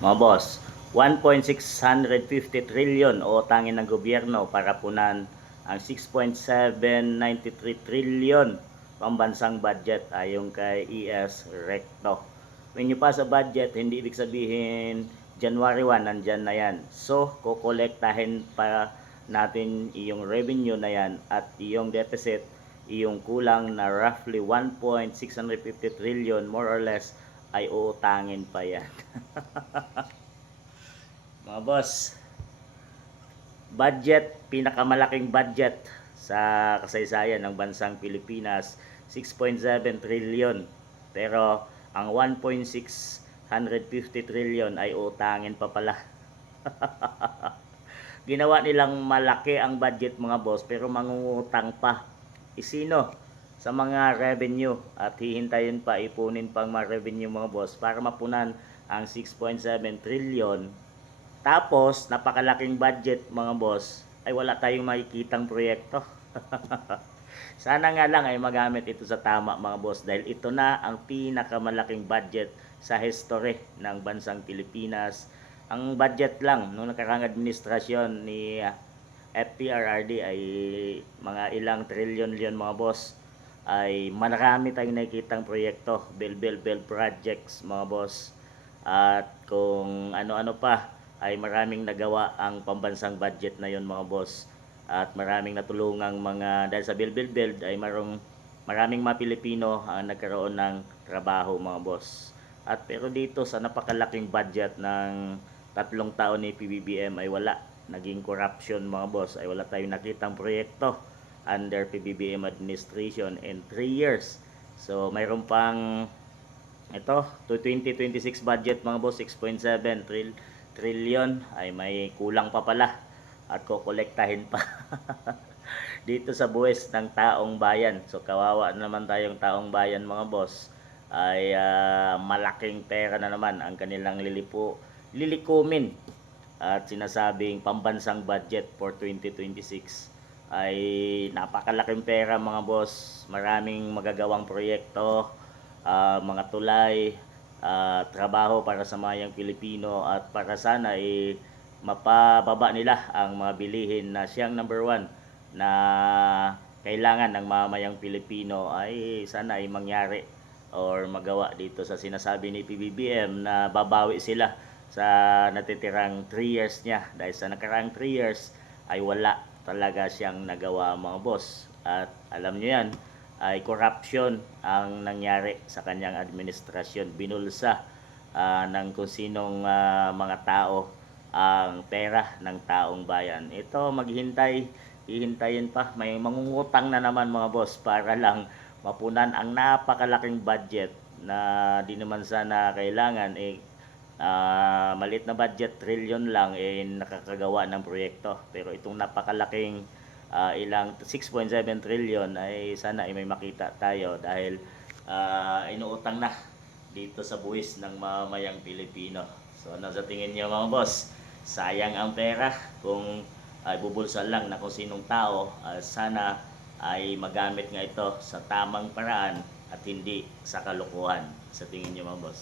Mga boss, 1.650 trillion o utangin ng gobyerno para punan ang 6.793 trillion pambansang budget ayon kay ES Recto. When you pass a budget, hindi ibig sabihin January 1 nandyan na yan. So, kukolektahin pa natin iyong revenue na yan at iyong deficit, iyong kulang na roughly 1.650 trillion more or less ay uutangin pa yan. Mga boss, budget, pinakamalaking budget sa kasaysayan ng bansang Pilipinas, 6.7 trillion. Pero ang 1.650 trillion ay utangin pa pala. Ginawa nilang malaki ang budget mga boss pero mangungutang pa. Isino? Sa mga revenue at hihintayin pa ipunin pang mga revenue mga boss para mapunan ang 6.7 trillion. Tapos, napakalaking budget mga boss, ay wala tayong makikitang proyekto. Sana nga lang ay magamit ito sa tama mga boss dahil ito na ang pinakamalaking budget sa history ng bansang Pilipinas. Ang budget lang nung nakarang administrasyon ni FPRRD ay mga ilang trilyon yon mga boss. Ay marami tayong nakikitang proyekto, build projects mga boss. At kung ano-ano pa ay maraming nagawa ang pambansang budget na yon mga boss. At maraming natulungang mga dahil sa build ay maraming mga Pilipino ang nagkaroon ng trabaho mga boss. At pero dito sa napakalaking budget ng 3 taon ni PBBM ay wala. Naging corruption mga boss, ay wala tayong nakitang proyekto under PBBM administration in 3 years. So mayroon pang ito, to 2026 budget mga boss, 6.7 trillion ay may kulang pa pala at kokolektahin pa dito sa buwis ng taong bayan. So kawawa naman tayong taong bayan mga boss, ay malaking pera na naman ang kanilang lilikumin at sinasabing pambansang budget for 2026 ay napakalaking pera mga boss. Maraming magagawang proyekto, mga tulay, trabaho para sa mayang Pilipino at para sana ay mapababa nila ang mga bilihin na siyang number 1 na kailangan ng mamayang Pilipino ay sana ay mangyari or magawa dito sa sinasabi ni PBBM na babawi sila sa natitirang 3 years niya dahil sa nakaraang 3 years ay wala talaga siyang nagawa mga boss. At alam niyo yan, ay corruption ang nangyari sa kanyang administrasyon. Binulsa ng kung sinong mga tao ang pera ng taong bayan. Ito hihintayin pa, may mangungutang na naman mga boss para lang mapunan ang napakalaking budget na di naman sana kailangan maliit na budget, trillion lang nakakagawa ng proyekto. Pero itong napakalaking ilang 6.7 trillion ay sana ay may makita tayo dahil inuutang na dito sa buwis ng mamayang Pilipino. So ano sa tingin niyo mga boss? Sayang ang pera kung ay bubulsa lang na kung sinong tao. Sana ay magamit nga ito sa tamang paraan at hindi sa kalukuhan. Sa tingin niyo mga boss?